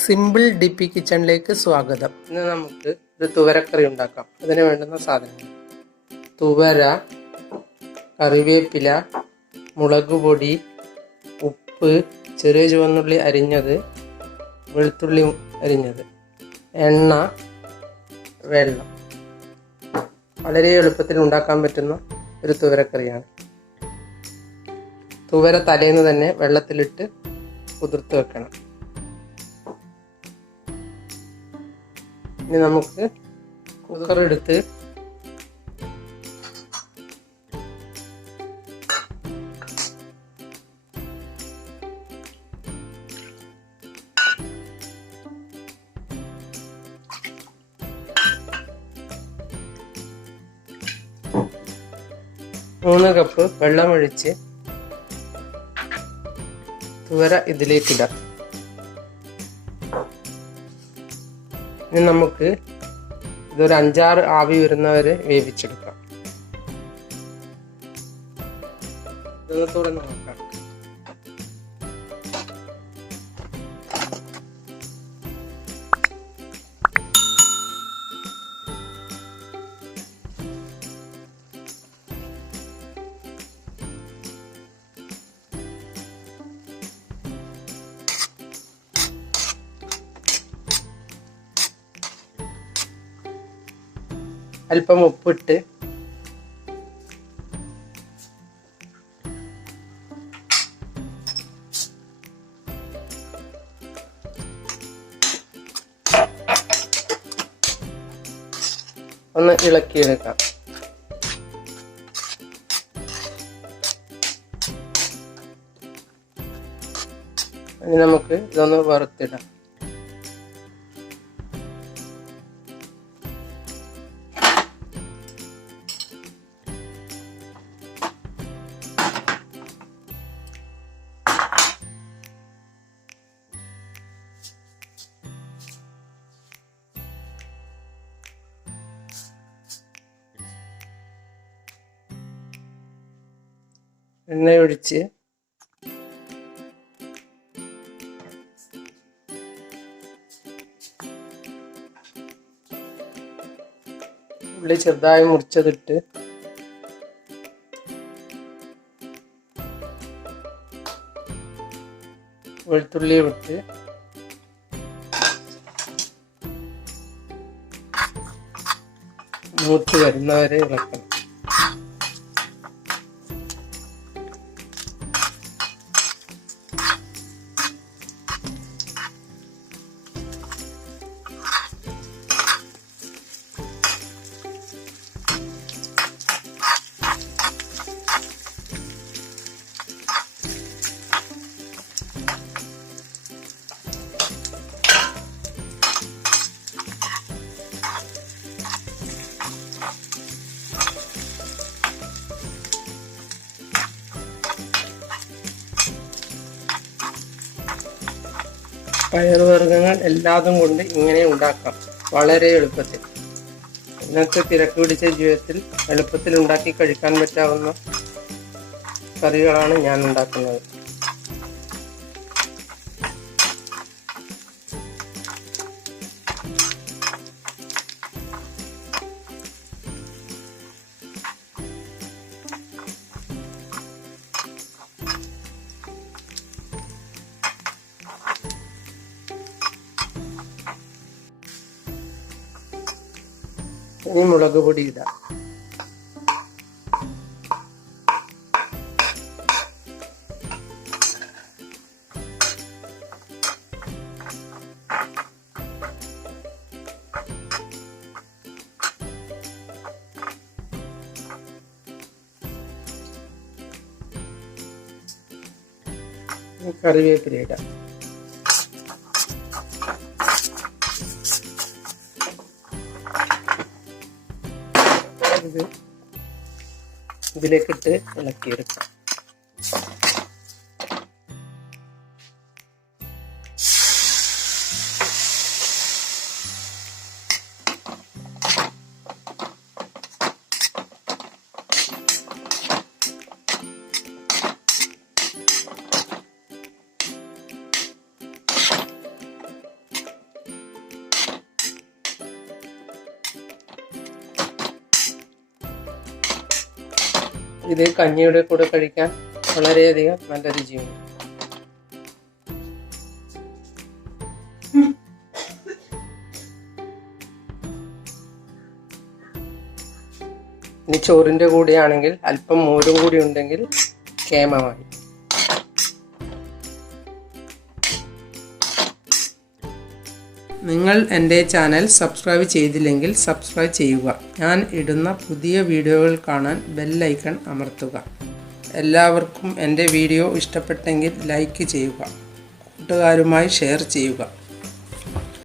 Simple ഡിപ്പി കിച്ചണിലേക്ക് സ്വാഗതം. ഇന്ന് നമുക്ക് ഒരു തുവരക്കറി ഉണ്ടാക്കാം. അതിന് വേണ്ടുന്ന സാധനങ്ങൾ: തുവര, കറിവേപ്പില, മുളക് പൊടി, ഉപ്പ്, ചെറിയ ചുവന്നുള്ളി അരിഞ്ഞത്, വെളുത്തുള്ളി അരിഞ്ഞത്, എണ്ണ, വെള്ളം. വളരെ എളുപ്പത്തിൽ ഉണ്ടാക്കാൻ പറ്റുന്ന ഒരു തുവരക്കറിയാണ്. തുവര തലേന്ന് തന്നെ വെള്ളത്തിലിട്ട് കുതിർത്ത് വെക്കണം. ഇനി നമുക്ക് കുക്കർ എടുത്ത് മൂന്ന് കപ്പ് വെള്ളമൊഴിച്ച് തുവര ഇതിലേക്കിടാം. ഇനി നമുക്ക് ഇതൊരു 5-6 ആവി വരുന്നവരെ വേവിച്ചെടുക്കാം. ഇതൊന്ന് തുറന്ന് നോക്കാം. അല്പം ഉപ്പിട്ട് ഒന്ന് ഇളക്കിയെടുക്കാം. ഇനി നമുക്ക് ഇതൊന്ന് വറുത്തിടാം. എണ്ണയൊഴിച്ച് ഉള്ളി ചെറുതായി മുറിച്ചതിട്ട് വെളുത്തുള്ളി ഇട്ട് മൂത്ത് വരുന്നവരെ ഇളക്കണം. പയറുവർഗ്ഗങ്ങൾ എല്ലാതും കൊണ്ട് ഇങ്ങനെ ഉണ്ടാക്കാം, വളരെ എളുപ്പത്തിൽ. ഇന്നത്തെ തിരക്ക് പിടിച്ച ജീവിതത്തിൽ എളുപ്പത്തിൽ ഉണ്ടാക്കി കഴിക്കാൻ പറ്റാവുന്ന കറികളാണ് ഞാൻ ഉണ്ടാക്കുന്നത്. ഇനി മുളക് പൊടി ഇടാം. കറിവേപ്പില ഇടാം. ഇതിലേക്കിട്ട് ഇളക്കിയെടുക്കാം. ഇത് കഞ്ഞിയുടെ കൂടെ കഴിക്കാൻ വളരെയധികം നല്ല രുചിയുണ്ട്. ഇനി ചോറിൻ്റെ കൂടെയാണെങ്കിൽ അല്പം മോരും കൂടി ഉണ്ടെങ്കിൽ കേമമായി. നിങ്ങൾ എൻ്റെ ചാനൽ സബ്സ്ക്രൈബ് ചെയ്തില്ലെങ്കിൽ സബ്സ്ക്രൈബ് ചെയ്യുക. ഞാൻ ഇടുന്ന പുതിയ വീഡിയോകൾ കാണാൻ ബെൽ ഐക്കൺ അമർത്തുക. എല്ലാവർക്കും എൻ്റെ വീഡിയോ ഇഷ്ടപ്പെട്ടെങ്കിൽ ലൈക്ക് ചെയ്യുക. കൂട്ടുകാരുമായി ഷെയർ ചെയ്യുക.